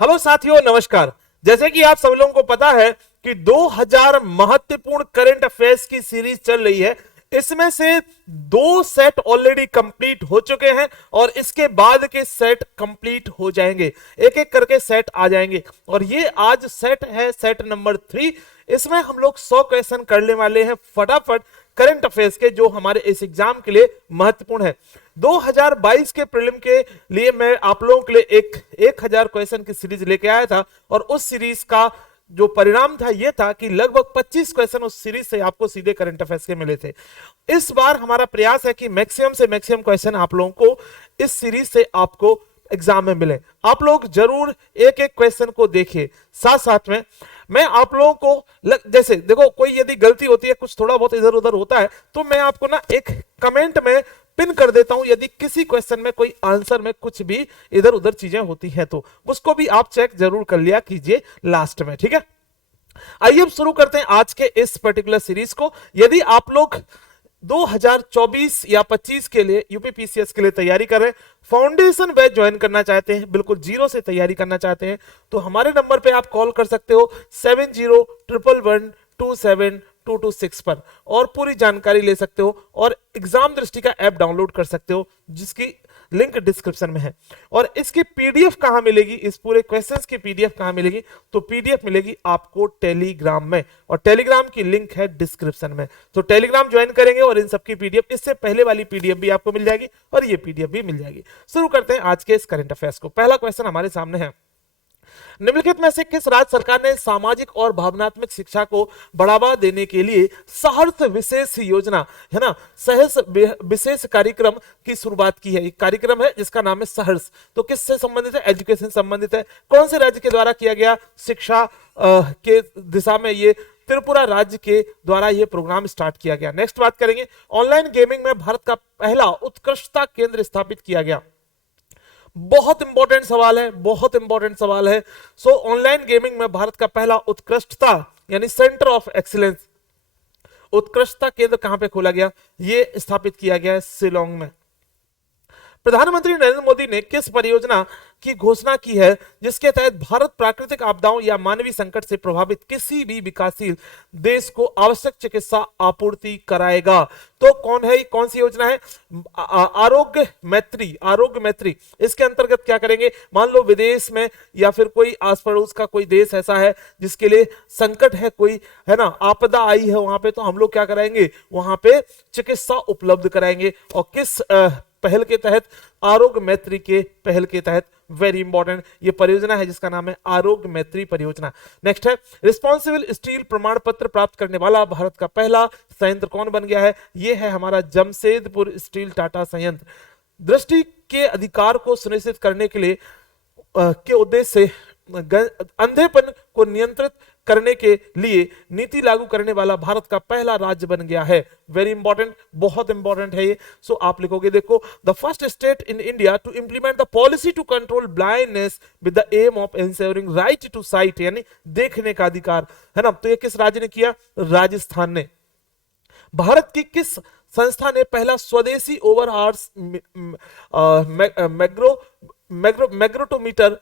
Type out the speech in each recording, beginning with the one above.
Hello साथियों, नमस्कार। जैसे कि आप सब लोगों को पता है कि 2000 महत्वपूर्ण करंट अफेयर्स की सीरीज चल रही है। इसमें से दो सेट ऑलरेडी कंप्लीट हो चुके हैं और इसके बाद के सेट कंप्लीट हो जाएंगे। एक एक करके सेट आ जाएंगे और ये आज सेट है, सेट नंबर 3। इसमें हम लोग 100 क्वेश्चन करने वाले हैं फटाफट करंट अफेयर्स के, जो हमारे इस एग्जाम के लिए महत्वपूर्ण है। 2022 के प्रीलिम के लिए मैं आप लोगों के लिए एक 1000 क्वेश्चन की सीरीज लेके आया था और उस सीरीज का जो परिणाम था ये था कि लगभग 25 क्वेश्चन उस सीरीज से आपको सीधे करंट अफेयर्स के मिले थे। इस बार हमारा प्रयास है कि मैक्सिमम से मैक्सिमम क्वेश्चन आप लोगों को इस सीरीज से आपको एग्जाम में मिले। आप लोग जरूर एक एक क्वेश्चन को देखिए। साथ साथ में मैं आप लोगों को जैसे देखो, कोई यदि गलती होती है, कुछ थोड़ा बहुत इधर उधर होता है, तो मैं आपको ना एक कमेंट में पिन कर देता हूं। यदि किसी क्वेश्चन में, कोई आंसर में कुछ भी इधर उधर चीजें होती हैं तो उसको भी आप चेक जरूर कर लिया कीजिए लास्ट में, ठीक है। आइए अब शुरू करते हैं आज के इस पर्टिकुलर सीरीज को। यदि आप लोग 2024 या 25 के लिए यूपीपीसीएस के लिए तैयारी कर रहे हैं, फाउंडेशन बैच ज्वाइन करना चाहते हैं, बिल्कुल जीरो से तैयारी करना चाहते हैं, तो हमारे नंबर पे आप कॉल कर सकते हो 7011127226 पर और पूरी जानकारी ले सकते हो और एग्जाम दृष्टि का ऐप डाउनलोड कर सकते हो, जिसकी लिंक डिस्क्रिप्शन में है। और इसकी पीडीएफ कहां मिलेगी, इस पूरे क्वेश्चंस की पीडीएफ कहां मिलेगी, तो पीडीएफ मिलेगी आपको टेलीग्राम में और टेलीग्राम की लिंक है डिस्क्रिप्शन में। तो टेलीग्राम ज्वाइन करेंगे और इन सबकी पीडीएफ, इससे पहले वाली पीडीएफ भी आपको मिल जाएगी और ये पीडीएफ भी मिल जाएगी। शुरू करते हैं आज के इस करंट अफेयर्स को। पहला क्वेश्चन हमारे सामने है, निम्नलिखित में से किस राज्य सरकार ने सामाजिक और भावनात्मक शिक्षा को बढ़ावा देने के लिए सहर्ष विशेष योजना, है ना, सहर्ष विशेष कार्यक्रम की शुरुआत की है। एक कार्यक्रम है जिसका नाम है सहर्ष। तो किससे संबंधित है? एजुकेशन संबंधित है। कौन से राज्य के द्वारा किया गया? शिक्षा के दिशा में ये त्रिपुरा राज्य के द्वारा यह प्रोग्राम स्टार्ट किया गया। नेक्स्ट बात करेंगे, ऑनलाइन गेमिंग में भारत का पहला उत्कृष्टता केंद्र स्थापित किया गया। बहुत इंपॉर्टेंट सवाल है, बहुत इंपॉर्टेंट सवाल है। सो ऑनलाइन गेमिंग में भारत का पहला उत्कृष्टता यानी सेंटर ऑफ एक्सीलेंस, उत्कृष्टता केंद्र कहां पे खोला गया? ये स्थापित किया गया है शिलोंग में। प्रधानमंत्री नरेंद्र मोदी ने किस परियोजना की घोषणा की है जिसके तहत भारत प्राकृतिक आपदाओं या मानवीय संकट से प्रभावित किसी भी विकासशील देश को आवश्यक चिकित्सा आपूर्ति कराएगा? तो कौन है, कौन सी योजना है? आरोग्य मैत्री। आरोग्य मैत्री इसके अंतर्गत क्या करेंगे? मान लो विदेश में या फिर कोई आस पड़ोस का कोई देश ऐसा है जिसके लिए संकट है, कोई है ना, आपदा आई है वहां पे, तो हम लोग क्या कराएंगे? वहां पे चिकित्सा उपलब्ध कराएंगे। और किस पहल के तहत? आरोग्य मैत्री के पहल के तहत। वेरी इंपॉर्टेंट ये परियोजना है जिसका नाम है आरोग्य मैत्री परियोजना। नेक्स्ट है, रिस्पॉन्सिबल स्टील प्रमाण पत्र प्राप्त करने वाला भारत का पहला संयंत्र कौन बन गया है? ये है हमारा जमशेदपुर स्टील टाटा संयंत्र। दृष्टि के अधिकार को सुनिश्चित करने के लिए के उद्देश्य से अंधेपन को नियंत्रित करने के लिए नीति लागू करने वाला भारत का पहला राज्य बन गया है। वेरी इंपॉर्टेंट, बहुत इंपॉर्टेंट है ये। सो आप लिखोगे, देखो, the first state in India to implement the policy to control blindness with the aim of ensuring right to sight, यानी देखने का अधिकार, है ना। तो ये किस राज्य ने किया? राजस्थान ने। भारत की किस संस्था ने पहला स्वदेशी ओवर हार्स मैग्नेटोमीटर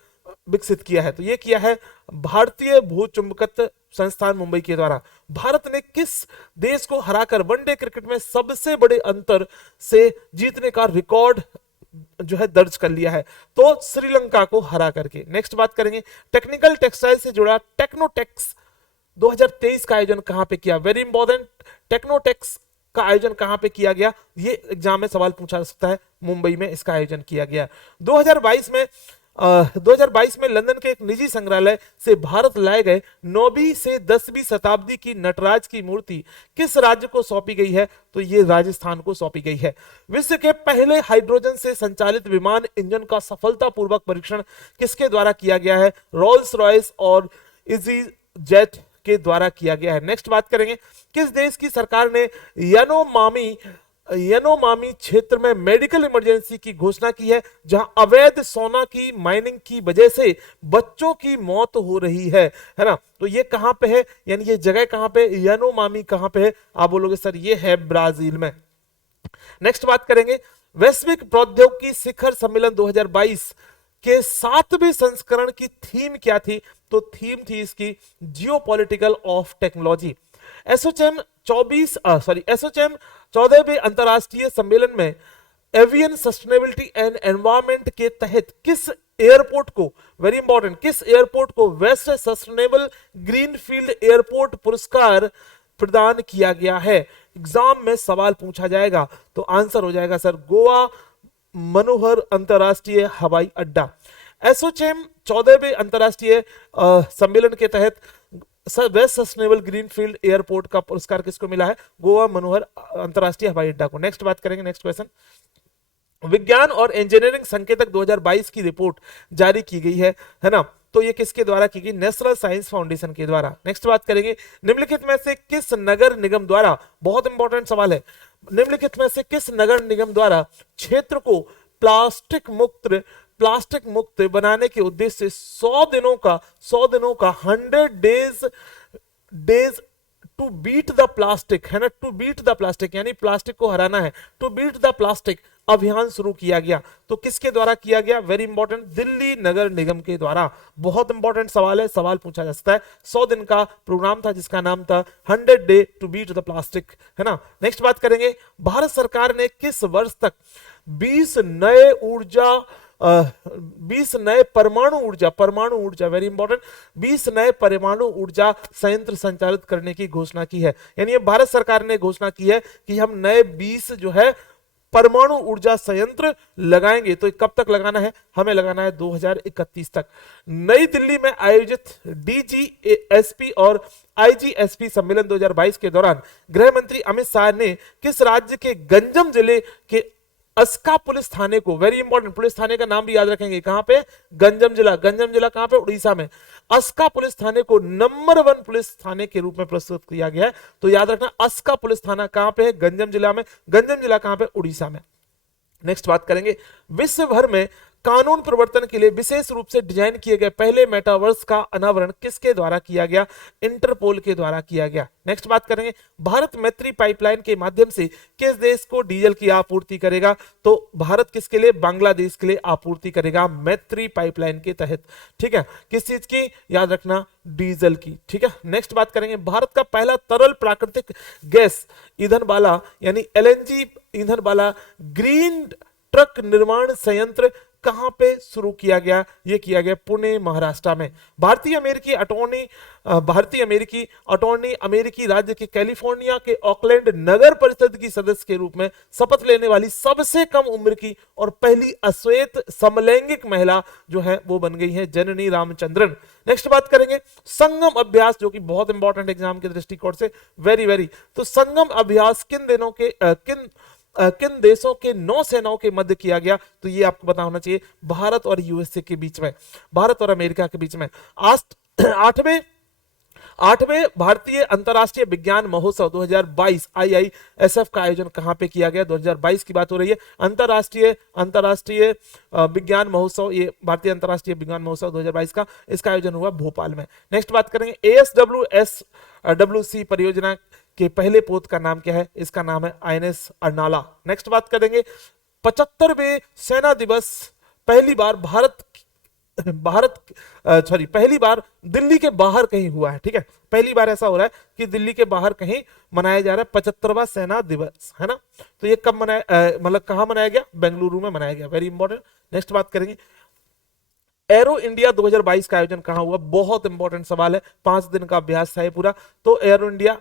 विकसित किया है? तो ये किया है भारतीय भूचुंबकत्व संस्थान मुंबई के द्वारा। भारत ने किस देश को हराकर वनडे क्रिकेट में सबसे बड़े अंतर से जीतने का रिकॉर्ड जो है दर्ज कर लिया है? तो श्रीलंका को हरा करके। नेक्स्ट बात करेंगे, टेक्निकल टेक्सटाइल से जुड़ा टेक्नोटेक्स 2023 का आयोजन कहां पे किया? वेरी इंपॉर्टेंट, टेक्नोटेक्स का आयोजन कहां पे किया गया? ये एग्जाम में सवाल पूछा जा सकता है। मुंबई में इसका आयोजन किया गया। 2022 में लंदन के एक निजी संग्रहालय से भारत लाए गए 9वीं से 10वीं शताब्दी की नटराज की मूर्ति किस राज्य को सौंपी गई है? तो ये राजस्थान को सौंपी गई है। विश्व के पहले हाइड्रोजन से संचालित विमान इंजन का सफलतापूर्वक परीक्षण किसके द्वारा किया गया है? रोल्स रॉयस और इजी जेट के द्वारा किया गया है। नेक्स्ट बात करेंगे, किस देश की सरकार ने यानोमामी क्षेत्र में मेडिकल इमरजेंसी की घोषणा की है जहां अवैध सोना की माइनिंग की वजह से बच्चों की मौत हो रही है ना। तो ये कहां पे है, यानी ये जगह कहां पे, यानोमामी कहां पे है? आप बोलोगे सर ये है ब्राजील में। नेक्स्ट बात करेंगे, वैश्विक प्रौद्योगिकी शिखर सम्मेलन 2022 के 7वें संस्करण की थीम क्या थी? तो थीम थी इसकी जियोपॉलिटिकल ऑफ टेक्नोलॉजी। एसोचैम 14वें अंतरराष्ट्रीय सम्मेलन में एवियन सस्टेनेबिलिटी एंड एनवायरमेंट के तहत किस एयरपोर्ट को, वेरी इंपॉर्टेंट, किस एयरपोर्ट को वेस्ट सस्टेनेबल ग्रीनफील्ड एयरपोर्ट पुरस्कार प्रदान किया गया है? एग्जाम में सवाल पूछा जाएगा तो आंसर हो जाएगा सर गोवा मनोहर अंतरराष्ट्रीय हवाई अड्डा। एसोचैम 14वें अंतरराष्ट्रीय सम्मेलन के तहत वेस्ट सस्टेनेबल ग्रीनफील्ड एयरपोर्ट का पुरस्कार किसको मिला है? गोवा मनोहर अंतरराष्ट्रीय हवाई अड्डा को। नेक्स्ट बात करेंगे, नेक्स्ट क्वेश्चन। विज्ञान और इंजीनियरिंग संकेतक 2022 की रिपोर्ट जारी की गई है ना? तो ये किसके द्वारा की गई? नेशनल साइंस फाउंडेशन के द्वारा। नेक्स्ट बात करेंगे, निम्नलिखित में से किस नगर निगम द्वारा, बहुत इंपॉर्टेंट सवाल है, निम्नलिखित में से किस नगर निगम द्वारा क्षेत्र को प्लास्टिक मुक्त बनाने के उद्देश्य से 100 दिनों का 100 days to beat the plastic, है ना, टू बीट द प्लास्टिक यानी प्लास्टिक को हराना है, टू बीट द प्लास्टिक अभियान शुरू किया गया? तो किसके द्वारा किया गया? वेरी इंपॉर्टेंट, दिल्ली नगर निगम के द्वारा। बहुत इंपॉर्टेंट सवाल है, सवाल पूछा जा सकता है। 100 दिन का प्रोग्राम था जिसका नाम था 100 day to beat the plastic, है ना। नेक्स्ट बात करेंगे, भारत सरकार ने किस वर्ष तक 20 नए परमाणु ऊर्जा, वेरी इंपॉर्टेंट, 20 नए परमाणु ऊर्जा संयंत्र संचालित करने की घोषणा की है? यानी भारत सरकार ने घोषणा की है कि हम नए 20 जो है परमाणु ऊर्जा संयंत्र लगाएंगे। तो कब तक लगाना है? हमें लगाना है 2031 तक। नई दिल्ली में आयोजित डीजीएसपी और आईजीएसपी सम्मेलन 2022 के दौरान गृह मंत्री अमित शाह ने किस राज्य के गंजम जिले के अस्का पुलिस थाने को, वेरी इंपॉर्टेंट, पुलिस थाने का नाम भी याद रखेंगे, कहां पे? गंजम जिला कहां पे? उड़ीसा में। अस्का पुलिस थाने को नंबर 1 पुलिस थाने के रूप में प्रस्तुत किया गया है। तो याद रखना, अस्का पुलिस थाना कहां पे है? गंजम जिला में। गंजम जिला कहां पे? उड़ीसा में। नेक्स्ट बात करेंगे, विश्व भर में कानून प्रवर्तन के लिए विशेष रूप से डिजाइन किए गए पहले मेटावर्स का अनावरण किसके द्वारा किया गया? इंटरपोल के द्वारा किया गया। नेक्स्ट बात करेंगे, भारत मैत्री पाइपलाइन के माध्यम से किस देश को डीजल की आपूर्ति करेगा? तो भारत किसके लिए? बांग्लादेश के लिए आपूर्ति करेगा मैत्री पाइपलाइन के तहत। ठीक है, किस चीज की? याद रखना, डीजल की। ठीक है, नेक्स्ट बात करेंगे, भारत का पहला तरल प्राकृतिक गैस ईंधन वाला यानी एलएनजी ईंधन वाला ग्रीन ट्रक निर्माण संयंत्र कहां पे शुरू किया गया? ये किया गया पुणे महाराष्ट्र में। भारतीय अमेरिकी अटॉर्नी अमेरिकी राज्य के कैलिफोर्निया के ऑकलैंड नगर परिषद की सदस्य के रूप में शपथ लेने वाली सबसे कम उम्र की और पहली अश्वेत समलैंगिक महिला जो है वो बन गई है जननी रामचंद्रन। नेक्स्ट बात करेंगे, संगम अभ्यास, जो कि बहुत इंपॉर्टेंट एग्जाम के दृष्टिकोण से, वेरी तो संगम अभ्यास किन देशों के नौसेनाओं के मध्य किया गया? तो ये आपको पता होना चाहिए, भारत और यूएसए के बीच में, भारत और अमेरिका के बीच में। आज 8वें भारतीय अंतरराष्ट्रीय विज्ञान महोत्सव 2022 IISF का आयोजन कहां पे किया गया? 2022 की बात हो रही है। अंतरराष्ट्रीय विज्ञान महोत्सव, ये भारतीय अंतरराष्ट्रीय विज्ञान महोत्सव 2022 का, इसका आयोजन हुआ भोपाल में। नेक्स्ट बात करेंगे, ASWC परियोजना के पहले पोत का नाम क्या है? इसका नाम है INS अर्नाला। नेक्स्ट बात करेंगे, 75वें सेना दिवस पहली बार दिल्ली के बाहर कहीं हुआ है। ठीक है, पहली बार ऐसा हो रहा है कि दिल्ली के बाहर कहीं मनाया जा रहा है 75वां सेना दिवस, है ना। तो ये कब मतलब कहां मनाया गया? बेंगलुरु में मनाया गया, वेरी इंपॉर्टेंट। नेक्स्ट बात करेंगे, एरो इंडिया 2022 का आयोजन कहां हुआ? बहुत इंपॉर्टेंट सवाल है, 5 दिन का अभ्यास था ये पूरा। तो एरो इंडिया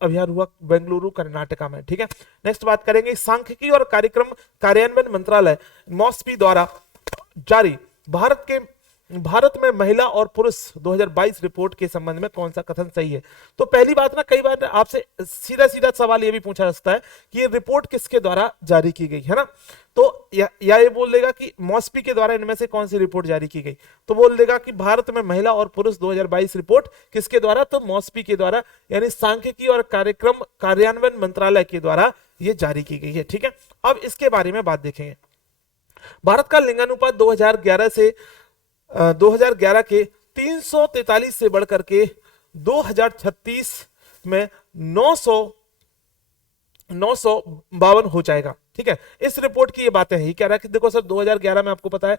अभियान हुआ बेंगलुरु कर्नाटका में। ठीक है, नेक्स्ट बात करेंगे, सांख्यिकी और कार्यक्रम कार्यान्वयन मंत्रालय मॉस्पी द्वारा जारी भारत में महिला और पुरुष 2022 रिपोर्ट के संबंध में कौन सा कथन सही है? तो पहली बात ना, कई बार आपसे सीधा सवाल ये भी पूछा जा सकता है कि ये रिपोर्ट किसके द्वारा जारी की गई, है ना। तो या ये बोल देगा कि मॉस्पी के द्वारा इनमें से कौन सी रिपोर्ट जारी की गई? तो बोल देगा कि भारत में महिला और पुरुष 2022 रिपोर्ट किसके द्वारा? तो मॉस्पी के द्वारा, यानी सांख्यिकी और कार्यक्रम कार्यान्वयन मंत्रालय के द्वारा ये जारी की गई है। ठीक है, अब इसके बारे में बात देखेंगे। भारत का लिंगानुपात 2011 के 343 से बढ़कर के 2036 में 952 हो जाएगा। ठीक है, इस रिपोर्ट की ये बातें हैं। ये कह रहा है कि देखो सर 2011 में आपको पता है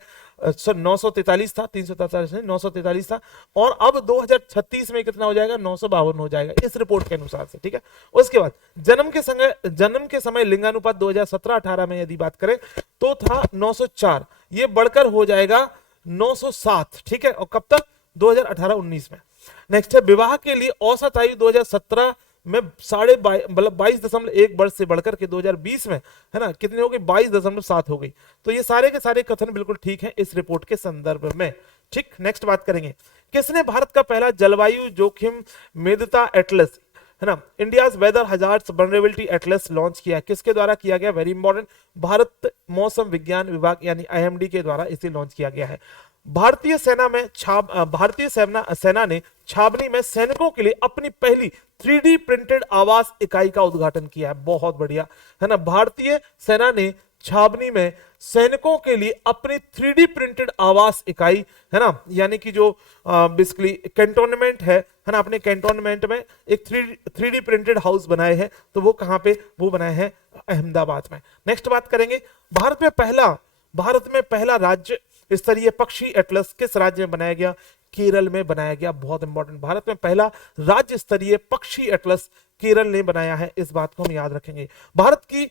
सर 943 था, 343 नहीं 943 था, और अब 2036 में कितना हो जाएगा, 952 हो जाएगा इस रिपोर्ट के अनुसार से। ठीक है, उसके बाद जन्म के समय लिंगानुपात 2017-18 में यदि बात करें तो था 904, ये बढ़कर हो जाएगा 907। ठीक है, और कब तक, 2018-19 में। नेक्स्ट है विवाह के लिए औसत आयु 2017 में 22.1 वर्ष से बढ़कर के 2020 में है ना कितनी हो गई, 22.7 हो गई। तो ये सारे के सारे कथन बिल्कुल ठीक हैं इस रिपोर्ट के संदर्भ में। ठीक, नेक्स्ट बात करेंगे, किसने भारत का पहला जलवायु जोखिम मेदता एटलस है ना, India's weather hazards vulnerability atlas launch किया, किसके द्वारा किया गया, वेरी इंपॉर्टेंट, भारत मौसम विज्ञान विभाग यानी आईएमडी के द्वारा इसे लॉन्च किया गया है। भारतीय सेना ने छावनी में सैनिकों के लिए अपनी पहली 3D प्रिंटेड आवास इकाई का उद्घाटन किया है, बहुत बढ़िया है ना। भारतीय सेना ने छावनी में सैनिकों के लिए अपनी 3D प्रिंटेड आवास इकाई है ना, यानी कि जो बेसिकली कैंटोनमेंट है ना, अपने कैंटोनमेंट में एक 3D प्रिंटेड हाउस बनाए हैं, तो वो कहां पे, वो बनाए हैं अहमदाबाद में। नेक्स्ट बात करेंगे, भारत में पहला राज्य स्तरीय पक्षी एटलस किस राज्य में बनाया गया, केरल में बनाया गया, बहुत इंपॉर्टेंट। भारत में पहला राज्य स्तरीय पक्षी एटलस केरल ने बनाया है, इस बात को हम याद रखेंगे। भारत की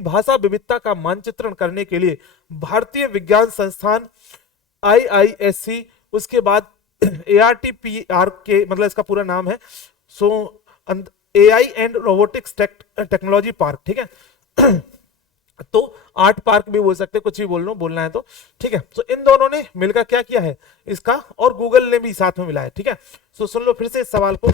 भाषा विविधता का मानचित्रण करने के लिए भारतीय विज्ञान संस्थान IISc, उसके बाद ARTPR के मतलब इसका पूरा नाम है AI and robotics technology park. ठीक है तो आर्ट पार्क भी बोल सकते, कुछ भी बोलना है तो ठीक है। तो इन दोनों ने मिलकर क्या किया है इसका, और गूगल ने भी साथ में मिला है। ठीक है, तो सुन लो फिर से इस सवाल को,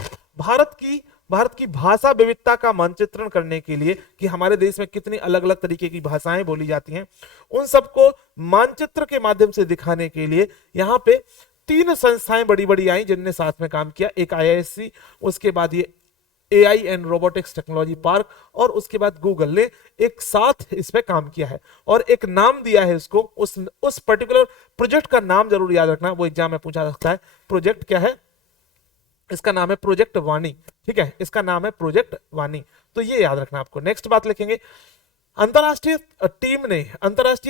भारत की भाषा विविधता का मानचित्रण करने के लिए कि हमारे देश में कितनी अलग अलग तरीके की भाषाएं बोली जाती हैं, उन सबको मानचित्र के माध्यम से दिखाने के लिए यहाँ पे 3 संस्थाएं बड़ी बड़ी आई जिनने साथ में काम किया, एक IISc, उसके बाद ये AI and robotics technology park, और उसके बाद गूगल ने एक साथ इस पे काम किया है और एक नाम दिया है इसको, उस पर्टिकुलर प्रोजेक्ट का नाम जरूर याद रखना, वो एग्जाम में पूछा सकता है। प्रोजेक्ट क्या है, इसका नाम है प्रोजेक्ट वाणी। ठीक है, इसका नाम है प्रोजेक्ट वाणी, तो ये याद रखना आपको। नेक्स्ट बात लिखेंगे, अंतरराष्ट्रीय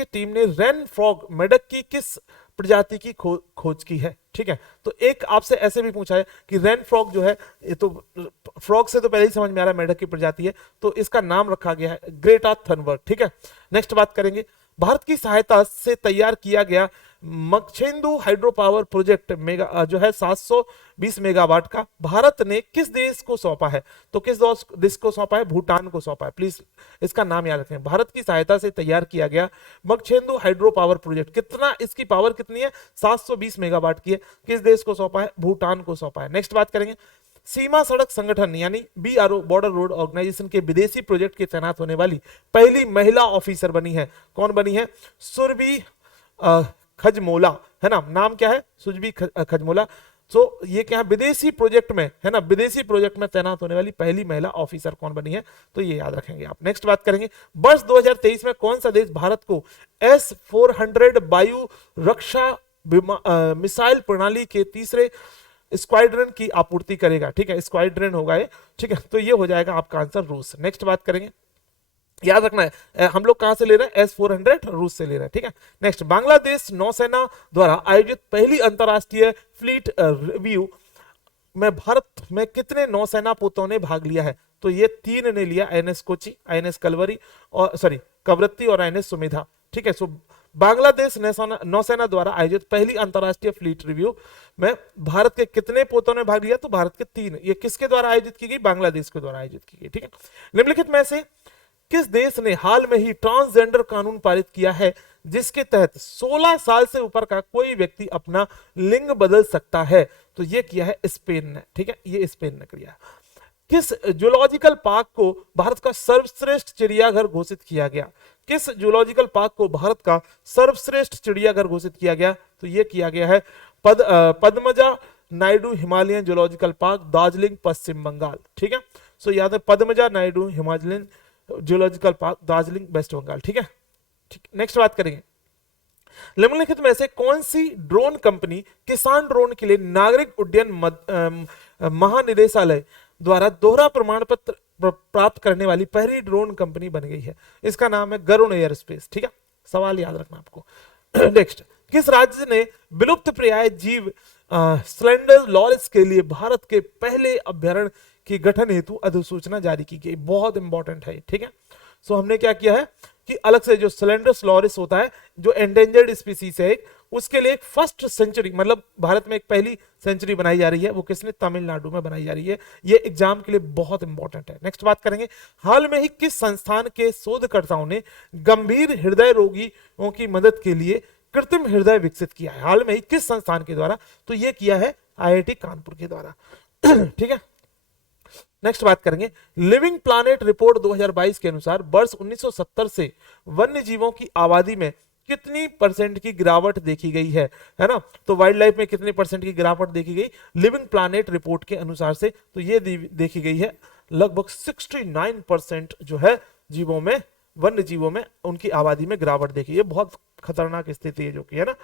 टीम ने रेन फ्रॉग मेढक की किस प्रजाति की खोज की है। ठीक है, तो एक आपसे ऐसे भी पूछा है कि रेन फ्रॉग जो है, ये तो फ्रॉग से तो पहले ही समझ में आ रहा है मेढक की प्रजाति है, तो इसका नाम रखा गया है ग्रेटा थनबर्ग। ठीक है, नेक्स्ट बात करेंगे, भारत की सहायता से तैयार किया गया मक्षेंदु हाइड्रो पावर प्रोजेक्ट मेगा जो है 720 मेगावाट का भारत ने किस देश को सौंपा है, तो किस देश को सौंपा है, भूटान को सौंपा है। प्लीज इसका नाम याद रखें, भारत की सहायता से तैयार किया गया मक्षेंदु हाइड्रो पावर प्रोजेक्ट, कितना इसकी पावर कितनी है, 720 मेगावाट की है, किस देश को सौंपा है, भूटान को सौंपा है। नेक्स्ट बात करेंगे, सीमा सड़क संगठन यानी BRO बॉर्डर रोड ऑर्गेनाइजेशन के विदेशी प्रोजेक्ट के तैनात होने वाली पहली महिला ऑफिसर बनी है, कौन बनी है, सुरभि खजमोला है ना, नाम क्या है, सुरभि खजमोला। तो ये क्या है, विदेशी प्रोजेक्ट में है ना, विदेशी प्रोजेक्ट में तैनात होने वाली पहली महिला ऑफिसर कौन बनी है, तो ये याद रखेंगे आप। नेक्स्ट बात करेंगे, वर्ष 2023 में कौन सा देश भारत को S-400 वायु रक्षा मिसाइल प्रणाली के तीसरे स्क्वाड्रन की आपूर्ति करेगा। ठीक है, स्क्वाड्रन होगा ये। ठीक है, तो ये हो जाएगा आपका आंसर, रूस। नेक्स्ट बात करेंगे, याद रखना है हम लोग कहां से ले रहे हैं, S-400 रूस से ले रहे हैं। ठीक है, नेक्स्ट, बांग्लादेश नौसेना द्वारा आयोजित पहली अंतरराष्ट्रीय फ्लीट रिव्यू में भारत में कितने नौसेना पोतों ने भाग लिया है, तो ये 3 ने लिया, INS कोची, INS कलवरी और कवरत्ती और INS सुमेधा। ठीक है, सो बांग्लादेश नौसेना द्वारा आयोजित पहली अंतरराष्ट्रीय फ्लीट रिव्यू में भारत के कितने पोतों ने भाग लिया, तो भारत के 3। ये किसके द्वारा आयोजित की गई, बांग्लादेश के द्वारा आयोजित की गई। ठीक है, निम्नलिखित में से किस देश ने हाल में ही ट्रांसजेंडर कानून पारित किया है जिसके तहत 16 साल से ऊपर का कोई व्यक्ति अपना लिंग बदल सकता है, तो ये किया है स्पेन ने। ठीक है, ये स्पेन ने किया। किस जूलॉजिकल पार्क को भारत का सर्वश्रेष्ठ चिड़ियाघर घोषित किया गया, किस जूलॉजिकल पार्क को भारत का सर्वश्रेष्ठ चिड़ियाघर घोषित किया गया, तो ये किया गया है Padmaja Naidu Himalayan zoological park, Darjeeling, पश्चिम बंगाल। ठीक है, सो याद है Padmaja Naidu Himalayan zoological park, Darjeeling, west Bengal. ठीक है, ठीक, नेक्स्ट बात करेंगे, निम्नलिखित में से कौन सी ड्रोन कंपनी किसान ड्रोन के लिए नागरिक उड्डयन महानिदेशालय द्वारा दोहरा प्रमाण पत्र प्राप्त करने वाली पहली ड्रोन कंपनी बन गई है। इसका नाम है गरुण एयर स्पेस। ठीक है, सवाल याद रखना आपको। नेक्स्ट, किस राज्य ने विलुप्त प्राय जीव स्लेंडर लॉरिस के लिए भारत के पहले अभ्यारण्य के गठन हेतु अधिसूचना जारी की गई? बहुत इंपॉर्टेंट है, ठीक है। सो हमने क्या किया है कि अलग से जो स्लेंडर लॉरिस होता है, जो एंडेंजर्ड स्पीसीज है, उसके लिए एक फर्स्ट सेंचुरी, मतलब भारत में एक पहली सेंचुरी बनाई जा रही है। वो किसने? तमिलनाडु में बनाई जा रही है। ये एग्जाम के लिए बहुत इंपॉर्टेंट है। नेक्स्ट बात करेंगे, हाल में ही किस संस्थान के शोधकर्ताओं ने गंभीर हृदय रोगियों की मदद के लिए कृत्रिम हृदय विकसित किया है? हाल में ही किस संस्थान के द्वारा? तो ये किया है आईआईटी कानपुर के द्वारा। ठीक है, नेक्स्ट बात करेंगे, लिविंग प्लैनेट रिपोर्ट 2022 के अनुसार वर्ष 1970 से वन्य जीवों की आबादी में कितनी परसेंट की गिरावट देखी गई है ना? तो वाइल्ड लाइफ में कितनी परसेंट की गिरावट देखी गई लिविंग प्लैनेट रिपोर्ट के अनुसार से? तो ये देखी गई है लगभग 69% जो है जीवों में, वन्य जीवों में उनकी आबादी में गिरावट देखी। ये बहुत खतरनाक स्थिति है जो कि, है ना।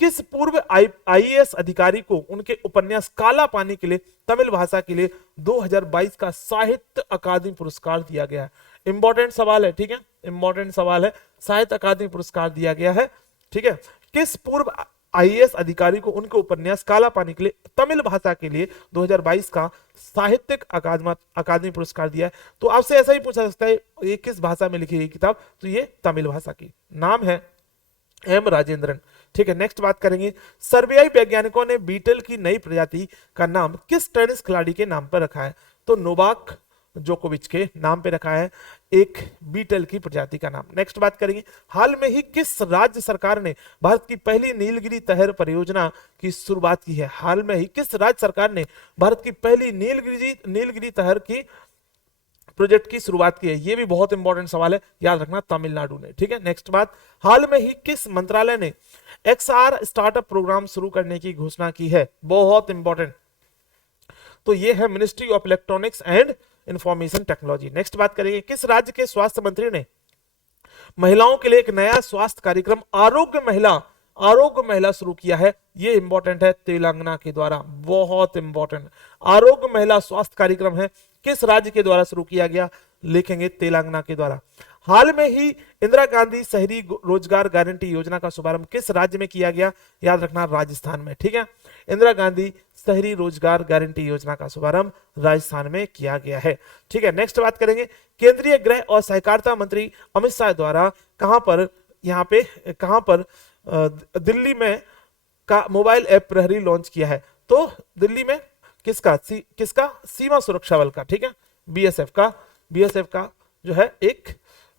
किस पूर्व आईएएस अधिकारी को उनके उपन्यास काला पानी के लिए तमिल भाषा के लिए 2022 का साहित्य अकादमी पुरस्कार दिया गया है? इंपॉर्टेंट सवाल है, ठीक है, इंपॉर्टेंट सवाल है। साहित्य अकादमी पुरस्कार दिया गया है, ठीक है। किस पूर्व आईएएस अधिकारी को उनके उपन्यास काला पानी के लिए तमिल भाषा के लिए 2022 का साहित्यिक अकादमी पुरस्कार दिया है? तो आपसे ऐसा ही पूछा सकता है, ये किस भाषा में लिखी गई किताब? तो ये तमिल भाषा की, नाम है एम राजेंद्रन। ठीक है, नेक्स्ट बात करेंगे, सर्बियाई वैज्ञानिकों ने बीटल की नई प्रजाति का नाम किस टेनिस खिलाड़ी के नाम पर रखा है? तो नोवाक जोकोविच के नाम पे रखा है एक बीटल की प्रजाति का नाम। नेक्स्ट बात करेंगे, हाल में ही किस राज्य सरकार ने भारत की पहली नीलगिरी तहर परियोजना की शुरुआत की है? हाल में ही किस राज्य सरकार ने भारत की पहली नीलगिरी तहर की प्रोजेक्ट की शुरुआत की है? ये भी बहुत इंपॉर्टेंट सवाल है, याद रखना, तमिलनाडु ने। ठीक है, नेक्स्ट बात, हाल में ही किस मंत्रालय ने एक्सआर स्टार्टअप प्रोग्राम शुरू करने की घोषणा की है? बहुत इंपॉर्टेंट, तो ये है ministry of electronics and information technology. Next बात करेंगे, किस राज्य के स्वास्थ्य मंत्री ने महिलाओं के लिए एक नया स्वास्थ्य कार्यक्रम आरोग्य महिला शुरू किया है? ये इंपॉर्टेंट है, तेलंगाना के द्वारा। बहुत इंपॉर्टेंट, आरोग्य महिला स्वास्थ्य कार्यक्रम है, किस राज्य के द्वारा शुरू किया गया? लिखेंगे तेलंगाना के द्वारा। हाल में ही इंदिरा गांधी शहरी रोजगार गारंटी योजना का शुभारंभ किस राज्य में किया गया? याद रखना, राजस्थान में। ठीक है, इंदिरा गांधी शहरी रोजगार गारंटी योजना का शुभारंभ राजस्थान में किया गया है। ठीक है, नेक्स्ट बात करेंगे, केंद्रीय गृह और सहकारिता मंत्री अमित शाह द्वारा कहां पर दिल्ली में का मोबाइल ऐप प्रहरी लॉन्च किया है? तो दिल्ली में किसका? सीमा सुरक्षा बल का, ठीक है, बीएसएफ का जो है एक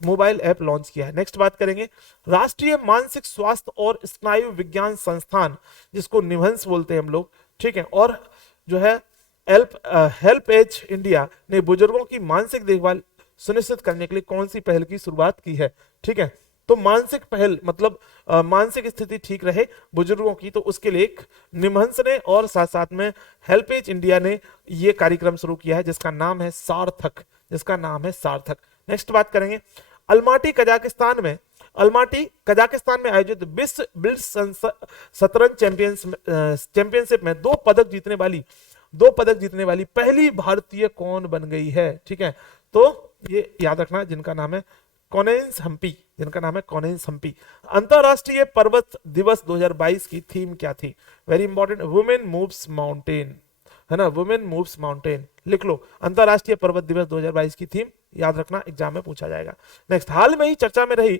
मोबाइल ऐप लॉन्च किया है। नेक्स्ट बात करेंगे, राष्ट्रीय मानसिक स्वास्थ्य और स्नायु विज्ञान संस्थान, जिसको निमहंस बोलते हैं हम लोग, ठीक है, और जो है हेल्प एज इंडिया ने बुजुर्गों की मानसिक देखभाल सुनिश्चित करने के लिए कौन सी पहल की शुरुआत की है? ठीक है, तो मानसिक पहल मतलब मानसिक स्थिति ठीक रहे बुजुर्गों की, तो उसके लिए एक निमहंस ने और साथ साथ में हेल्पेज इंडिया ने ये कार्यक्रम शुरू किया है, जिसका नाम है सार्थक। नेक्स्ट बात करेंगे, अल्माटी कजाकिस्तान में आयोजित विश्व ब्लिट्ज शतरंज चैंपियनशिप में दो पदक जीतने वाली पहली भारतीय कौन बन गई है? ठीक है, तो ये याद रखना, जिनका नाम है कॉनेंस हम्पी। अंतरराष्ट्रीय पर्वत दिवस 2022 की थीम क्या थी? Very important, women moves mountain, है ना, वुमेन मूव्स माउंटेन लिख लो। अंतरराष्ट्रीय पर्वत दिवस 2022 की थीम याद रखना, एग्जाम में पूछा जाएगा। नेक्स्ट, हाल में ही चर्चा में रही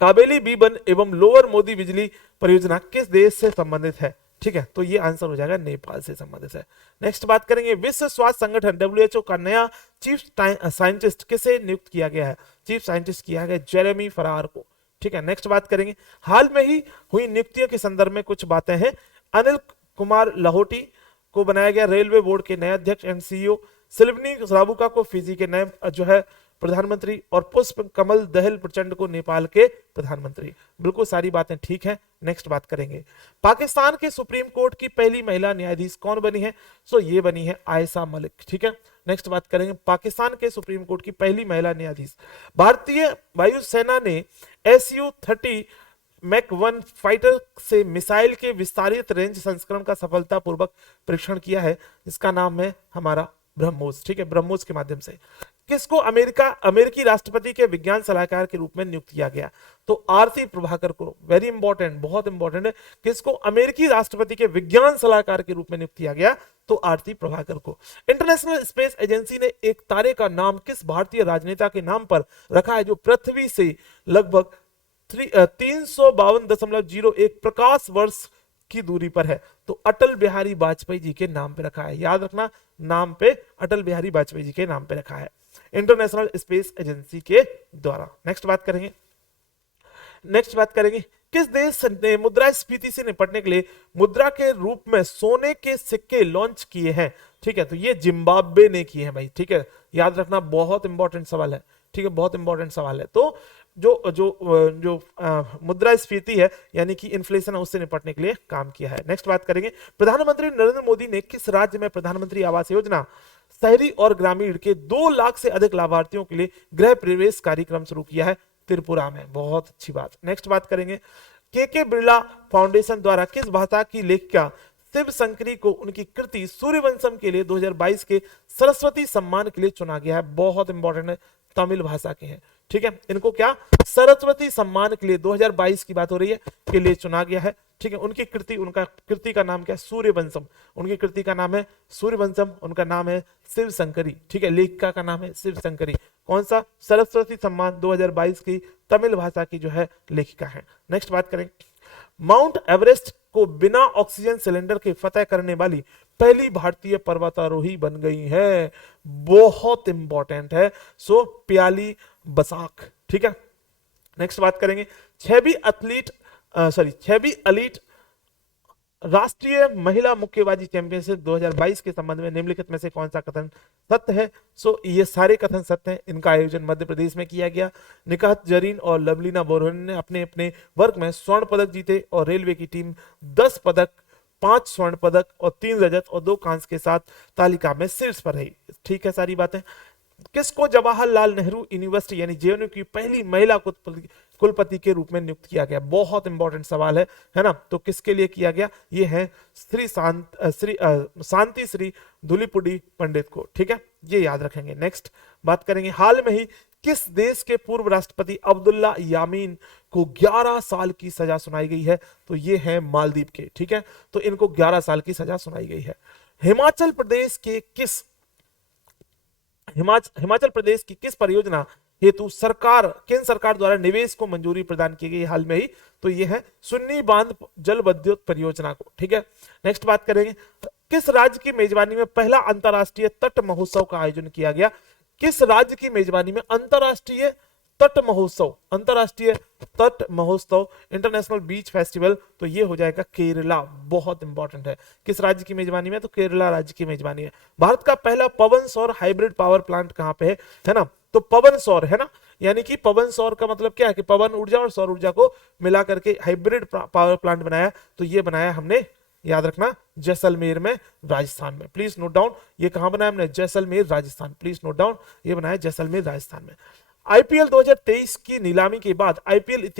काबेली B1 एवं लोअर मोदी बिजली परियोजना किस देश से संबंधित है? ठीक है, तो ये आंसर हो जाएगा नेपाल से संबंधित है। नेक्स्ट बात करेंगे, विश्व स्वास्थ्य संगठन WHO का नया चीफ साइंटिस्ट किसे नियुक्त किया गया है? चीफ साइंटिस्ट किया गया जेरेमी फरार को। ठीक है, नेक्स्ट बात करेंगे, हाल में ही हुई नियुक्तियों के संदर्भ में कुछ बातें हैं। अनिल कुमार लाहोटी को बनाया गया रेलवे बोर्ड के नए अध्यक्ष एंड CEO, सिल्वनी राबुका को फिजी के नए जो है प्रधानमंत्री, और पुष्प कमल दहल प्रचंड को नेपाल के प्रधानमंत्री। बिल्कुल सारी बातें ठीक हैं। नेक्स्ट बात करेंगे, पाकिस्तान के सुप्रीम कोर्ट की पहली महिला न्यायाधीश कौन बनी है? सो ये बनी है आयशा मलिक। ठीक है, नेक्स्ट बात करेंगे, पाकिस्तान के सुप्रीम कोर्ट की पहली महिला न्यायाधीश। भारतीय वायुसेना ने Su-30 मैक-1 फाइटर से मिसाइल के विस्तारित रेंज संस्करण का सफलतापूर्वक परीक्षण किया है, इसका नाम है हमारा ब्रह्मोस, ठीक है, ब्रह्मोस के माध्यम से। किसको अमेरिकी राष्ट्रपति के विज्ञान सलाहकार के रूप में नियुक्त किया गया? तो आरती प्रभाकर को, वेरी इंपॉर्टेंट, बहुत इंपॉर्टेंट है। किसको अमेरिकी राष्ट्रपति के विज्ञान सलाहकार के रूप में नियुक्त किया गया? तो आरती प्रभाकर को। इंटरनेशनल स्पेस एजेंसी ने एक तारे का नाम किस भारतीय राजनेता के नाम पर रखा है जो पृथ्वी से लगभग 352.01 प्रकाश वर्ष की दूरी पर है? तो अटल बिहारी वाजपेयी जी के नाम पे रखा है, याद रखना, नाम पे अटल बिहारी वाजपेयी जी के नाम पे रखा है इंटरनेशनल स्पेस एजेंसी के द्वारा। नेक्स्ट बात करेंगे किस देश ने मुद्रास्फीति से निपटने के लिए मुद्रा के रूप में सोने के सिक्के लॉन्च किए हैं? ठीक है, तो ये जिम्बाब्वे ने किए हैं भाई, ठीक है, याद रखना, बहुत इंपॉर्टेंट सवाल है, ठीक है, बहुत इंपॉर्टेंट सवाल है। तो जो मुद्रास्फीति है यानी कि इन्फ्लेशन है उससे निपटने के लिए काम किया है। नेक्स्ट बात करेंगे, प्रधानमंत्री नरेंद्र मोदी ने किस राज्य में प्रधानमंत्री आवास योजना शहरी और ग्रामीण के 2 लाख से अधिक लाभार्थियों के लिए गृह प्रवेश कार्यक्रम शुरू किया है? त्रिपुरा में, बहुत अच्छी बात। नेक्स्ट बात करेंगे, के बिरला फाउंडेशन द्वारा किस भाषा की लेखिका शिव शंकरी को उनकी कृति सूर्यवंशम के लिए 2022 के सरस्वती सम्मान के लिए चुना गया है? बहुत इंपॉर्टेंट है, तमिल भाषा के हैं, ठीक है, इनको क्या सरस्वती सम्मान के लिए 2022 की बात हो रही है के लिए चुना गया है, ठीक है। उनकी कृति का नाम क्या है? सूर्यवंशम, उनकी कृति का नाम है सूर्यवंशम, उनका नाम है शिव शंकरी, ठीक है, लेखिका का नाम है शिव शंकरी। कौन सा? सरस्वती सम्मान 2022 की तमिल भाषा की जो है लेखिका है। नेक्स्ट बात करें, माउंट एवरेस्ट को बिना ऑक्सीजन सिलेंडर के फतह करने वाली पहली भारतीय पर्वतारोही बन गई है, बहुत इंपॉर्टेंट है, सो प्याली बसाक, ठीक है। नेक्स्ट बात करेंगे, 6वीं एलीट राष्ट्रीय महिला मुक्केबाजी चैंपियनशिप 2022 के संबंध में निम्नलिखित में से कौन सा कथन सत्य है? सो ये सारे कथन सत्य हैं। इनका आयोजन मध्य प्रदेश में किया गया। निकाहत जरीन और लवलीना बोरगोहेन ने अपने अपने वर्ग में स्वर्ण पदक जीते और रेलवे की टीम 10 पदक, 5 स्वर्ण पदक और 3 रजत और 2 कांस्य के साथ तालिका में शीर्ष पर रही। ठीक है, सारी बातें। किसको जवाहरलाल नेहरू यूनिवर्सिटी यानी जेएनयू की पहली महिला कुलपति के रूप में नियुक्त किया गया? बहुत इंपॉर्टेंट सवाल है ना। तो किसके लिए किया गया? ये है शांति श्री धुलीपुडी पंडित को, ठीक है, ये याद रखेंगे। नेक्स्ट बात करेंगे, हाल में ही किस देश के पूर्व राष्ट्रपति अब्दुल्ला यामीन को 11 साल की सजा सुनाई गई है? तो ये है मालदीव के, ठीक है, तो इनको 11 साल की सजा सुनाई गई है। हिमाचल प्रदेश की किस परियोजना हेतु केंद्र सरकार द्वारा निवेश को मंजूरी प्रदान की गई हाल में ही? तो यह है सुन्नी बांध जल विद्युत परियोजना को, ठीक है। नेक्स्ट बात करेंगे, किस राज्य की मेजबानी में पहला अंतरराष्ट्रीय तट महोत्सव का आयोजन किया गया? किस राज्य की मेजबानी में अंतरराष्ट्रीय तट महोत्सव इंटरनेशनल बीच फेस्टिवल? तो ये हो जाएगा केरला, बहुत इंपॉर्टेंट है। किस राज्य की मेजबानी में? तो केरला राज्य की मेजबानी है। भारत का पहला पवन सौर हाइब्रिड पावर प्लांट कहां पे है ना? तो पवन सौर है ना, यानी कि पवन सौर का मतलब क्या है कि पवन ऊर्जा और सौर ऊर्जा को मिला करके हाइब्रिड पावर प्लांट बनाया। तो ये बनाया हमने, याद रखना, जैसलमेर में, राजस्थान में। प्लीज नोट डाउन, ये कहां बनाया हमने? Jaisalmer Rajasthan. Please note down, ये बनाया जैसलमेर राजस्थान में। आईपीएल 2023 की नीलामी के बाद आईपीएल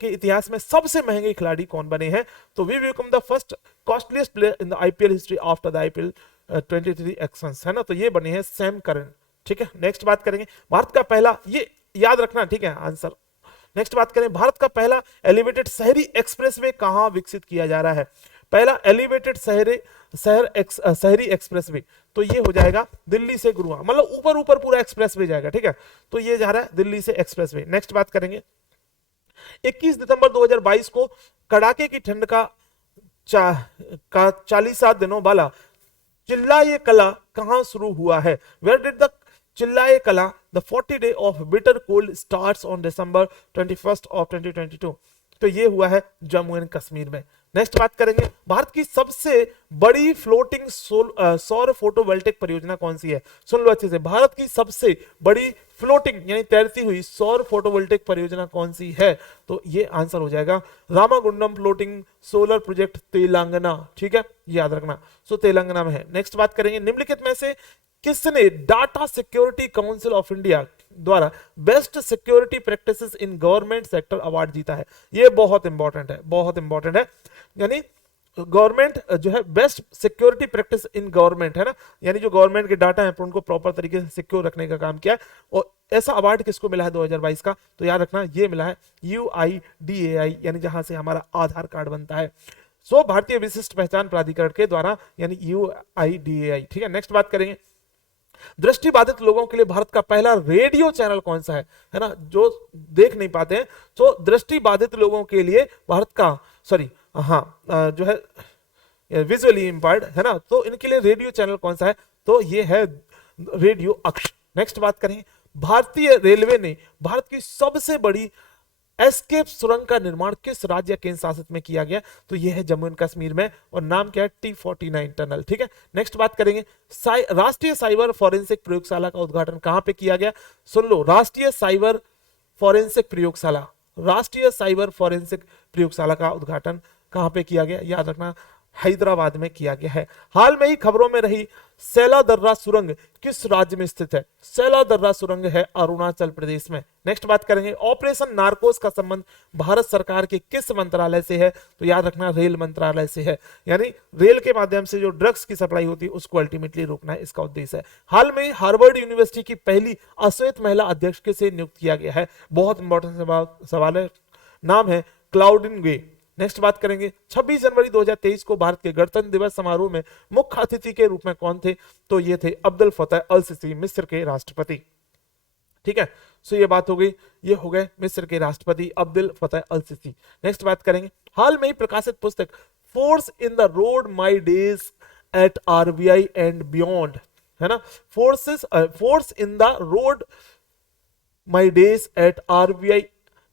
के इतिहास में सबसे महंगे खिलाड़ी कौन बने हैं? तो we become the first costliest player in the IPL history after the IPL 23 auctions, है ना। तो ये बने हैं सैम करन, ठीक है। नेक्स्ट बात करेंगे, भारत का पहला, ये याद रखना, ठीक है, आंसर। नेक्स्ट बात करें, भारत का पहला एलिवेटेड शहरी एक्सप्रेसवे कहां विकसित किया जा रहा है? पहला एलिवेटेड शहरी एक्सप्रेसवे, तो ये हो जाएगा दिल्ली से गुरुग्राम, मतलब ऊपर पूरा एक्सप्रेसवे जाएगा, ठीक है। तो ये जा रहा है दिल्ली से एक्सप्रेसवे। नेक्स्ट बात करेंगे, 21 दिसंबर 2022 को कड़ाके की ठंड का 40 दिनों वाला चिल्लाए कला कहां शुरू हुआ है? वेयर डिड द चिल्लाए कला the 40 day of bitter cold starts on December 21 of 2022? तो ये हुआ है जम्मू एंड कश्मीर में। नेक्स्ट बात करेंगे, भारत की सबसे बड़ी फ्लोटिंग सौर फोटोवोल्टिक परियोजना कौन सी है? सुन लो अच्छे से, भारत की सबसे बड़ी फ्लोटिंग यानी तैरती हुई सौर फोटोवोल्टिक परियोजना कौन सी है? तो ये आंसर हो जाएगा Ramagundam floating solar project, Telangana, ठीक है, याद रखना। सो तेलंगाना में है। नेक्स्ट बात करेंगे, निम्नलिखित में से किसने data security council of India द्वारा best security practices in government sector award जीता है? ये बहुत इंपॉर्टेंट है, बहुत इंपॉर्टेंट है। यानी गवर्नमेंट जो है best security practice in government है ना, यानी जो गवर्नमेंट के डाटा है उनको प्रॉपर तरीके से सिक्योर रखने का काम किया है। और ऐसा अवार्ड किसको मिला है 2022 का, तो याद रखना ये मिला है UIDAI, यानी जहां से हमारा आधार कार्ड बनता है, सो भारतीय विशिष्ट पहचान प्राधिकरण के द्वारा, यानी UIDAI। ठीक है, नेक्स्ट बात करेंगे दृष्टिबाधित लोगों के लिए भारत का पहला रेडियो चैनल कौन सा है ना, जो देख नहीं पाते हैं, तो दृष्टिबाधित लोगों के लिए भारत का जो है विजुअली इंपर्ड है ना, तो इनके लिए रेडियो चैनल कौन सा है, तो ये है रेडियो अक्ष। नेक्स्ट बात करें भारतीय रेलवे ने भारत की सबसे बड़ी एस्केप सुरंग का निर्माण किस राज्य केंद्र शासित में किया गया, तो यह है जम्मू एंड कश्मीर में, और नाम क्या है T49 टनल। ठीक है, नेक्स्ट बात करेंगे राष्ट्रीय साइबर फॉरेंसिक प्रयोगशाला का उद्घाटन कहां पे किया गया, सुन लो, राष्ट्रीय साइबर फॉरेंसिक प्रयोगशाला का उद्घाटन कहां पे किया गया, याद रखना हैदराबाद में किया गया है। हाल में ही खबरों में रही सैला दर्रा सुरंग किस राज्य में स्थित है, सैला दर्रा सुरंग है अरुणाचल प्रदेश में। नेक्स्ट बात करेंगे ऑपरेशन नारकोस का संबंध भारत सरकार के किस मंत्रालय से है, तो याद रखना रेल मंत्रालय से है, यानी रेल के माध्यम से जो ड्रग्स की सप्लाई होती है उसको अल्टीमेटली रोकना है, इसका उद्देश्य है। हाल में हार्वर्ड यूनिवर्सिटी की पहली अश्वेत महिला अध्यक्ष किसे नियुक्त किया गया है, बहुत इंपॉर्टेंट सवाल है, नाम है क्लाउडिन वे। नेक्स्ट बात करेंगे 26 जनवरी 2023 को भारत के गणतंत्र दिवस समारोह में मुख्य अतिथि के रूप में कौन थे, तो ये थे अब्दुल फतेह अल सीसी, मिस्र के राष्ट्रपति। ठीक है, सो ये बात हो गई, ये हो गए मिस्र के राष्ट्रपति अब्दुल फतेह अल सीसी। नेक्स्ट बात करेंगे हाल में ही प्रकाशित पुस्तक force in the road my days at RBI and beyond, है ना, force in the road my days at RBI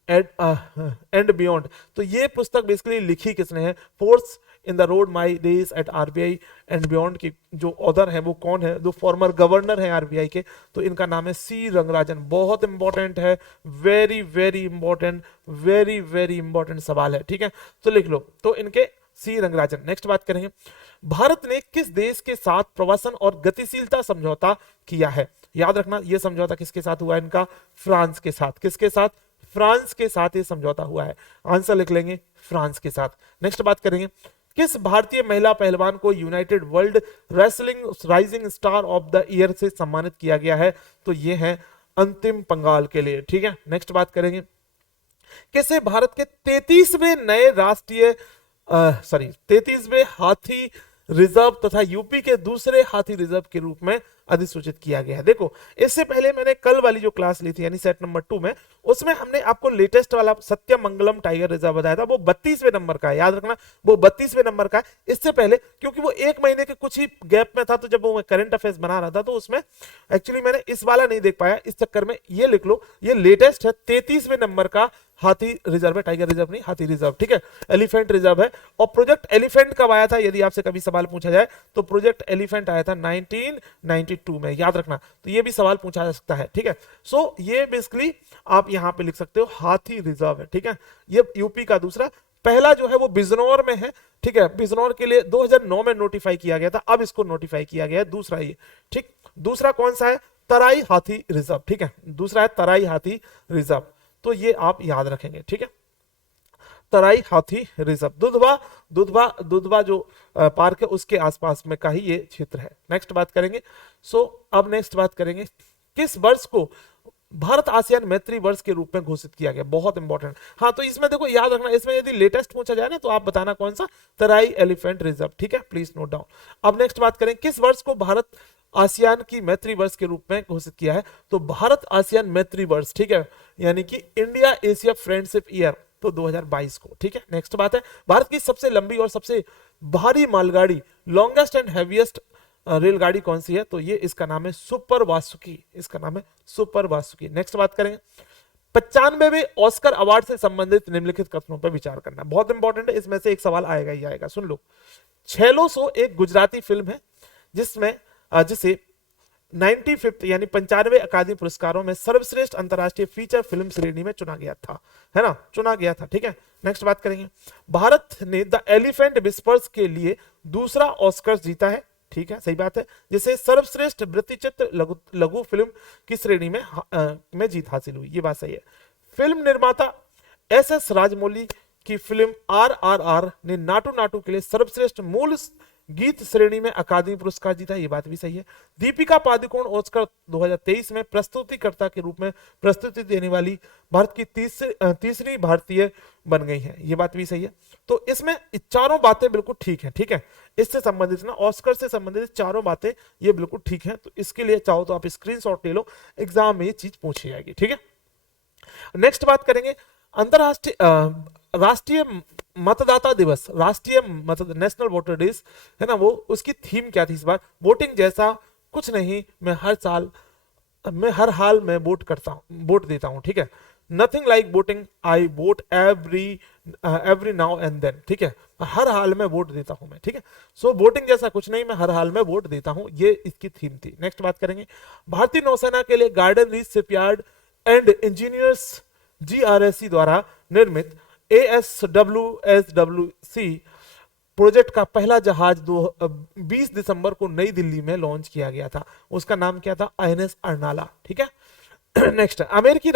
and beyond, तो ये पुस्तक बेसिकली लिखी किसने है, force in the road my days at RBI and beyond की जो ऑथर है वो कौन है, जो फॉर्मर गवर्नर है RBI के, तो इनका नाम है C रंगराजन। बहुत इंपॉर्टेंट है, very very important, very very important सवाल है। ठीक है, तो लिख लो, तो इनके C रंगराजन। नेक्स्ट बात करेंगे भारत ने किस देश के साथ प्रवासन और गतिशीलता समझौता किया है, याद रखना ये समझौता किसके साथ हुआ है, इनका फ्रांस के साथ, किसके साथ, फ्रांस के साथ ये समझौता हुआ है, आंसर लिख लेंगे फ्रांस के साथ। नेक्स्ट बात करेंगे किस भारतीय महिला पहलवान को United world wrestling rising star of the year से सम्मानित किया गया है, तो ये है अंतिम पंगाल के लिए। ठीक है, नेक्स्ट बात करेंगे किसे भारत के 33वें नए 33वें हाथी रिजर्व तथा यूपी के दूसरे हाथी रिजर्व के रूप में अधिसूचित किया गया है। देखो इससे पहले मैंने कल वाली जो क्लास ली थी यानी सेट नंबर 2 में, उसमें हमने आपको लेटेस्ट वाला सत्यमंगलम टाइगर रिजर्व बताया था, वो 32वें नंबर का है, याद रखना वो 32वें नंबर का है। इससे पहले क्योंकि वो एक महीने के कुछ ही गैप में था, तो जब वो करंट अफेयर्स बना रहा था तो उसमें एक्चुअली मैंने इस वाला नहीं देख पाया, इस चक्कर में ये लिख लो, ये लेटेस्ट है 33वें नंबर का हाथी रिजर्व है, टाइगर रिजर्व नहीं, हाथी रिजर्व। ठीक है, एलिफेंट रिजर्व है। और प्रोजेक्ट एलिफेंट कब आया था, यदि आपसे कभी सवाल पूछा जाए तो प्रोजेक्ट एलिफेंट आया था 1992 में, याद रखना, तो ये भी सवाल पूछा जा सकता है। ठीक है, सो ये बेसिकली आप यहां पे लिख सकते हो हाथी रिजर्व है। ठीक है, ये यूपी का दूसरा, पहला जो है वो बिजनौर में है। ठीक है, बिजनौर के लिए 2009 में नोटिफाई किया गया था, अब इसको नोटिफाई किया गया है दूसरा ये। ठीक, दूसरा कौन सा है, तराई हाथी रिजर्व। ठीक है, दूसरा है तराई हाथी रिजर्व, तो ये आप याद रखेंगे। ठीक है, तराई हाथी रिजर्व, दुधवा जो पार्क है उसके आसपास में का ही ये क्षेत्र है। नेक्स्ट बात करेंगे, अब नेक्स्ट बात करेंगे किस वर्ष को भारत आसियान मैत्री वर्ष के रूप में घोषित किया गया, बहुत इंपॉर्टेंट। हाँ, तो इसमें देखो याद रखना, इसमें यदि लेटेस्ट पूछा जाए ना तो आप बताना कौन सा, तराई एलिफेंट रिजर्व। ठीक है, प्लीज नोट डाउन। अब नेक्स्ट बात करें किस वर्ष को भारत आसियान की मैत्री वर्ष के रूप में घोषित किया है, तो भारत आसियान मैत्री वर्ष। ठीक है, यानी कि इंडिया एशिया फ्रेंडशिप ईयर, तो 2022 को। ठीक है, नेक्स्ट बात है भारत की सबसे लंबी और सबसे भारी मालगाड़ी, लॉन्गेस्ट एंड हैवीएस्ट रेलगाड़ी कौन सी है, तो ये इसका नाम है सुपर वासुकी, इसका नाम है सुपर वासुकी। नेक्स्ट बात करेंगे 95वें ऑस्कर अवार्ड से संबंधित निम्नलिखित कथनों पर विचार करना, बहुत इंपॉर्टेंट है, इसमें से एक सवाल आएगा ही आएगा, सुन लो। छेलो सो एक गुजराती फिल्म है जिसे 95th यानी 95वें अकादमी पुरस्कारों में सर्वश्रेष्ठ अंतरराष्ट्रीय फीचर फिल्म श्रेणी में चुना गया था, है ना, चुना गया था। ठीक है, नेक्स्ट बात करेंगे भारत ने द एलिफेंट विस्पर्स के लिए दूसरा ऑस्कर जीता है। ठीक है, सही बात है, जिसे सर्वश्रेष्ठ वृत्तचित्र लघु फिल्म की श्रेणी में जीत हासिल हुई, ये बात सही है। फिल्म निर्माता SS राजमौली की फिल्म RRR ने नाटू नाटू के लिए सर्वश्रेष्ठ मूल गीत श्रेणी में अकादमी पुरस्कार जीता, ये बात भी सही है। दीपिका पादुकोण ऑस्कर 2023 में प्रस्तुतिकर्ता के रूप में प्रस्तुति देने वाली भारत की तीसरी भारतीय बन गई है, ये बात भी सही है। तो इसमें चारों बातें बिल्कुल ठीक है, ठीक है। इससे संबंधित ना, ऑस्कर से संबंधित चारों बातें ये बिल्कुल ठीक है। तो इसके लिए चाहो तो आप स्क्रीनशॉट ले लो, एग्जाम में ये चीज पूछी जाएगी, ठीक है। नेक्स्ट बात करेंगे अंतरराष्ट्रीय राष्ट्रीय मतदाता दिवस, नेशनल वोटर डेज है ना, वो उसकी थीम क्या थी इस बार? वोटिंग जैसा कुछ नहीं, मैं हर हाल में वोट देता हूं, ठीक है। Nothing like voting, I vote every now and then, ठीक है। हर हाल में वोट देता हूं मैं, ठीक है। सो वोटिंग जैसा कुछ नहीं, मैं हर हाल में वोट देता हूं, ये इसकी थीम थी। नेक्स्ट बात करेंगे भारतीय नौसेना के लिए garden reach shipyard and engineers GRSC द्वारा निर्मित ASWSWC प्रोजेक्ट का पहला जहाज 20 दिसंबर को नई दिल्ली में लॉन्च किया गया था। उसका नाम क्या था? INS अर्नाला, ठीक है। नेक्स्ट, अमेरिकी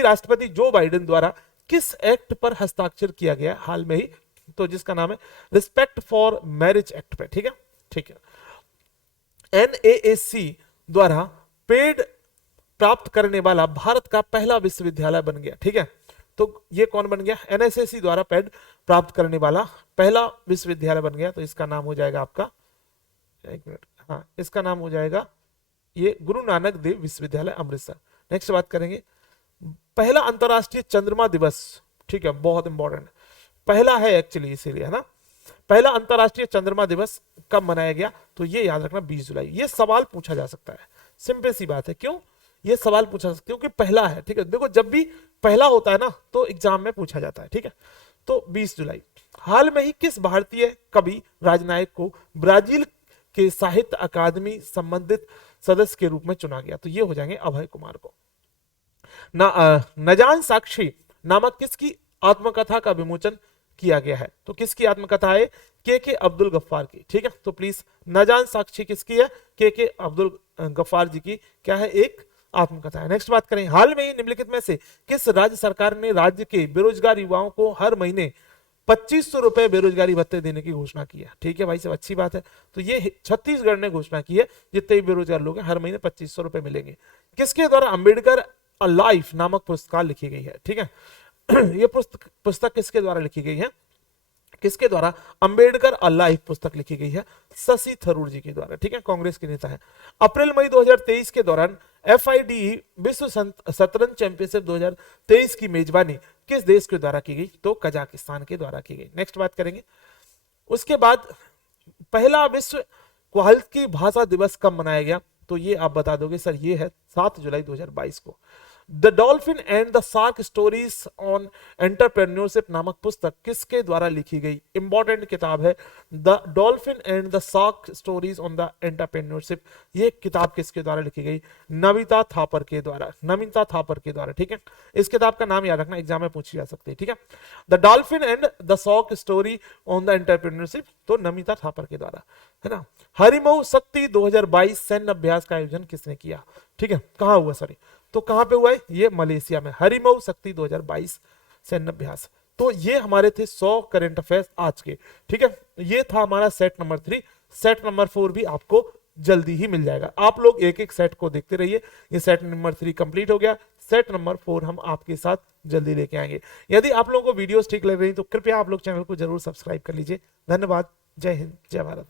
राष्ट्रपति जो बाइडेन द्वारा किस एक्ट पर हस्ताक्षर किया गया हाल में ही? तो जिसका नाम है रिस्पेक्ट फॉर मैरिज एक्ट पे, ठीक है, ठीक है। NAAC द्वारा पेड प्राप्त करने वाला भारत का पहला विश्वविद्यालय बन गया, ठीक है। तो ये कौन बन गया? NSSC द्वारा पेड प्राप्त करने वाला पहला विश्वविद्यालय बन गया। तो इसका नाम हो जाएगा आपका, एक मिनट, हाँ, इसका नाम हो जाएगा ये गुरु नानक देव विश्वविद्यालय अमृतसर। नेक्स्ट बात करेंगे पहला अंतरराष्ट्रीय चंद्रमा दिवस, ठीक है, बहुत इंपॉर्टेंट, पहला है एक्चुअली इसीलिए, है ना। पहला अंतरराष्ट्रीय चंद्रमा दिवस कब मनाया गया? तो ये याद रखना 20 जुलाई। ये सवाल पूछा जा सकता है, सिंपल सी बात है। क्यों ये सवाल पूछा सकते हो? क्योंकि पहला है, ठीक है। देखो जब भी पहला होता है ना तो एग्जाम में पूछा जाता है, ठीक है। तो 20 जुलाई। हाल में ही किस भारतीय कवि राजनायक को ब्राजील के साहित्य अकादमी संबंधित सदस्य के रूप में चुना गया? तो ये हो जाएंगे अभय कुमार को। नजान साक्षी नामक किसकी आत्मकथा का विमोचन किया गया है? तो किसकी आत्मकथा है? के अब्दुल गफ्फार की, ठीक है। तो प्लीज नजान साक्षी किसकी है? के अब्दुल गफ्फार जी की क्या है? एक आत्मकथा है। नेक्स्ट बात करें हाल में ही निम्नलिखित में से किस राज्य सरकार ने राज्य के बेरोजगार युवाओं को हर महीने 2500 रुपए बेरोजगारी भत्ते देने की घोषणा की है? ठीक है भाई साहब, अच्छी बात है। तो ये छत्तीसगढ़ ने घोषणा की है, जितने भी बेरोजगार लोग हैं हर महीने 2500 रुपए मिलेंगे। किसके द्वारा अंबेडकर अ लाइफ नामक पुरस्कार लिखी गई है? ठीक है, ये पुस्तक किसके द्वारा लिखी गई है? किसके द्वारा? अंबेडकर अ लाइफ पुस्तक लिखी गई है शशि थरूर जी के द्वारा, ठीक है, कांग्रेस के नेता है। अप्रैल मई 2023 के दौरान FIDE विश्व शतरंज चैंपियनशिप 2023 की मेजबानी किस देश के द्वारा की गई? तो कजाकिस्तान के द्वारा की गई। नेक्स्ट बात करेंगे उसके बाद पहला विश्व कोहल्की भाषा दिवस कब मनाया गया? तो ये आप बता दोगे सर, ये है 7 जुलाई 2022 को। The dolphin and the shark stories on entrepreneurship नामक पुस्तक किसके द्वारा लिखी गई? इंपॉर्टेंट किताब है the dolphin and the shark stories on the entrepreneurship. ये किताब किसके द्वारा लिखी गई? नमिता थापर के द्वारा, ठीक है। इस किताब का नाम याद रखना, एग्जाम में पूछी जा सकती है, ठीक है। The dolphin and the shark story on the entrepreneurship, तो नमिता थापर के द्वारा, है ना। हरिमऊ शक्ति 2022 सैन्य अभ्यास का आयोजन किसने किया? ठीक है, कहां हुआ? सॉरी, तो कहां पे हुआ है? ये मलेशिया में, हरिमऊ शक्ति 2022 सैन्य अभ्यास। तो ये हमारे थे 100 करंट अफेयर्स आज के, ठीक है। ये था हमारा सेट नंबर 3। सेट नंबर 4 भी आपको जल्दी ही मिल जाएगा। आप लोग एक एक सेट को देखते रहिए। ये सेट नंबर 3 कंप्लीट हो गया, सेट नंबर 4 हम आपके साथ जल्दी लेके आएंगे। यदि आप लोगों को वीडियोस ठीक लग रही तो कृपया आप लोग चैनल को जरूर सब्सक्राइब कर लीजिए। धन्यवाद। जय हिंद, जय भारत।